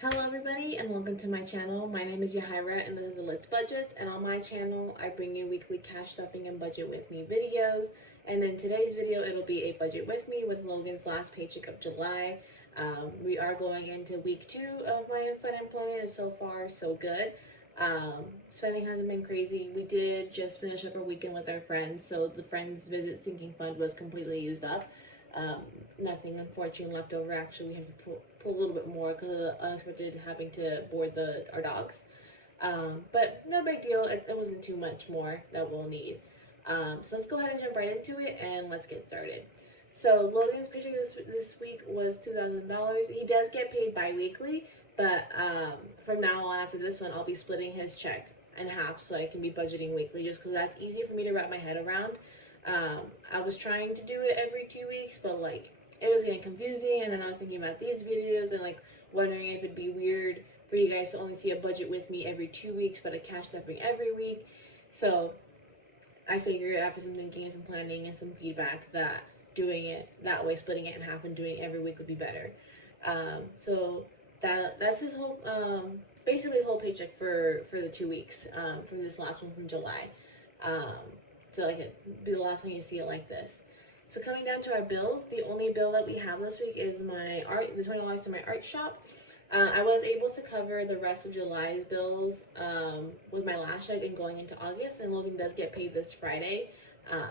Hello everybody and welcome to my channel. My name is Yahira and this is Let's Budgets, and on my channel I bring you weekly cash stuffing and budget with me videos. And in today's video it'll be a budget with me with Logan's last paycheck of July. We are going into week 2 of my infant employment and so far so good. Spending hasn't been crazy. We did just finish up our weekend with our friends, so the friends visit sinking fund was completely used up. Um, Nothing unfortunately left over. Actually, we have to pull a little bit more because of the unexpected having to board our dogs. But no big deal. It wasn't too much more that we'll need. So let's go ahead and jump right into it and let's get started. So Logan's paycheck this week was $2,000. He does get paid bi-weekly, but from now on after this one, I'll be splitting his check in half so I can be budgeting weekly, just because that's easier for me to wrap my head around. I was trying to do it every 2 weeks, but like it was getting confusing, and then I was thinking about these videos and like wondering if it'd be weird for you guys to only see a budget with me every 2 weeks, but a cash stuffing every week. So I figured after some thinking and some planning and some feedback that doing it that way, splitting it in half and doing it every week would be better. So that's his whole basically his whole paycheck for the 2 weeks from this last one from July. Um, so like it'd be the last time you see it like this. So coming down to our bills, the only bill that we have this week is the $20 to my art shop. I was able to cover the rest of July's bills with my last check and going into August, and Logan does get paid this Friday.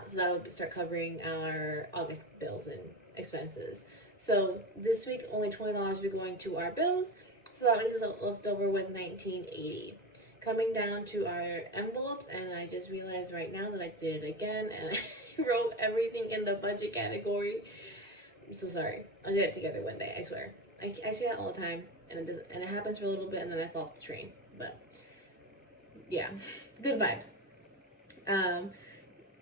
So that will start covering our August bills and expenses. So this week, only $20 will be going to our bills, so that leaves us left over with $19.80. Coming down to our envelopes, and I just realized right now that I did it again, and I wrote everything in the budget category. I'm so sorry. I'll get it together one day, I swear. I see that all the time, and it happens for a little bit, and then I fall off the train. But yeah, good vibes.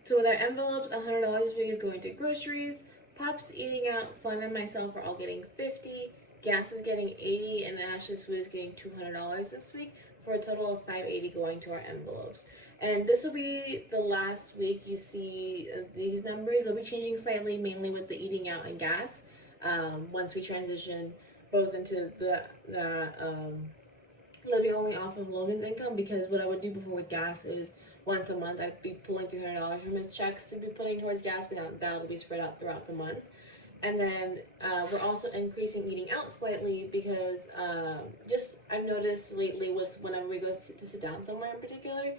So with our envelopes, $100 is going to groceries. Pops, eating out, fun, and myself are all getting $50. Gas is getting $80, and Ash's food is getting $200 this week, for a total of $580 going to our envelopes. And this will be the last week you see these numbers. They'll be changing slightly, mainly with the eating out and gas. Once we transition both into the living only off of Logan's income, because what I would do before with gas is once a month I'd be pulling $300 from his checks to be putting towards gas, but now that'll be spread out throughout the month. And then we're also increasing eating out slightly because just I've noticed lately with whenever we go to sit down somewhere in particular,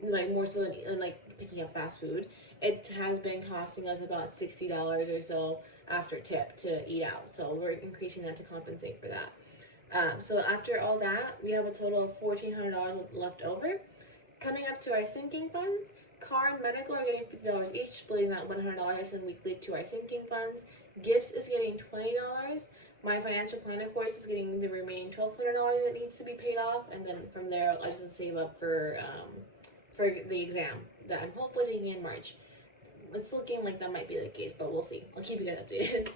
like more so than like picking up fast food, it has been costing us about $60 or so after tip to eat out. So we're increasing that to compensate for that. So after all that, we have a total of $1,400 left over. Coming up to our sinking funds, car and medical are getting $50 each, splitting that $100 in weekly to our sinking funds. Gifts is getting $20. My financial planner course is getting the remaining $1,200 that needs to be paid off, and then from there I'll just save up for the exam that I'm hopefully taking in March. It's looking like that might be the case, but we'll see. I'll keep you guys updated.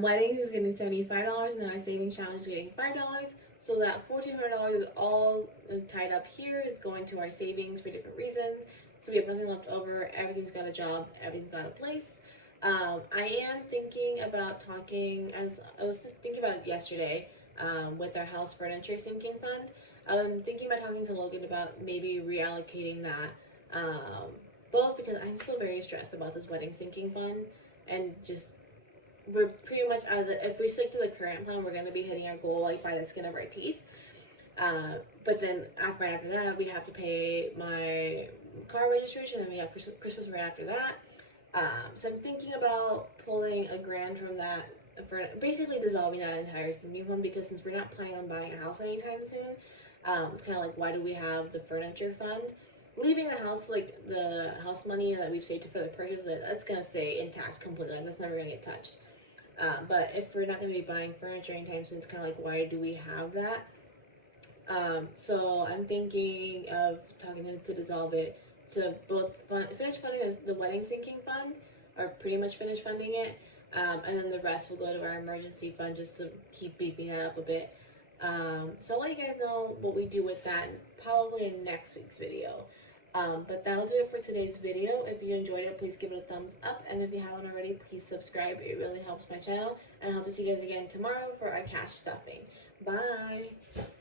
Weddings is getting $75, and then our savings challenge is getting $5. So that $1,400 is all tied up here. It's going to our savings for different reasons. So we have nothing left over. Everything's got a job. Everything's got a place. I am thinking about talking, as I was thinking about it yesterday, with our house furniture sinking fund. I'm thinking about talking to Logan about maybe reallocating that, both because I'm still very stressed about this wedding sinking fund, and just we're pretty much if we stick to the current plan, we're gonna be hitting our goal like by the skin of our teeth. But then after that, we have to pay my car registration, and we have Christmas right after that. So I'm thinking about pulling $1,000 from that for basically dissolving that entire sinking fund, because since we're not planning on buying a house anytime soon, it's kind of like, why do we have the furniture fund? Leaving the house, like the house money that we've saved for the purchase, that's gonna stay intact completely. That's never gonna get touched. But if we're not going to be buying furniture anytime soon, it's kind of like, why do we have that? So I'm thinking of talking to dissolve it to both finish funding the wedding sinking fund, or pretty much finish funding it, and then the rest will go to our emergency fund just to keep beefing that up a bit. So I'll let you guys know what we do with that probably in next week's video. But that'll do it for today's video. If you enjoyed it, please give it a thumbs up. And if you haven't already, please subscribe. It really helps my channel. And I hope to see you guys again tomorrow for our cash stuffing. Bye!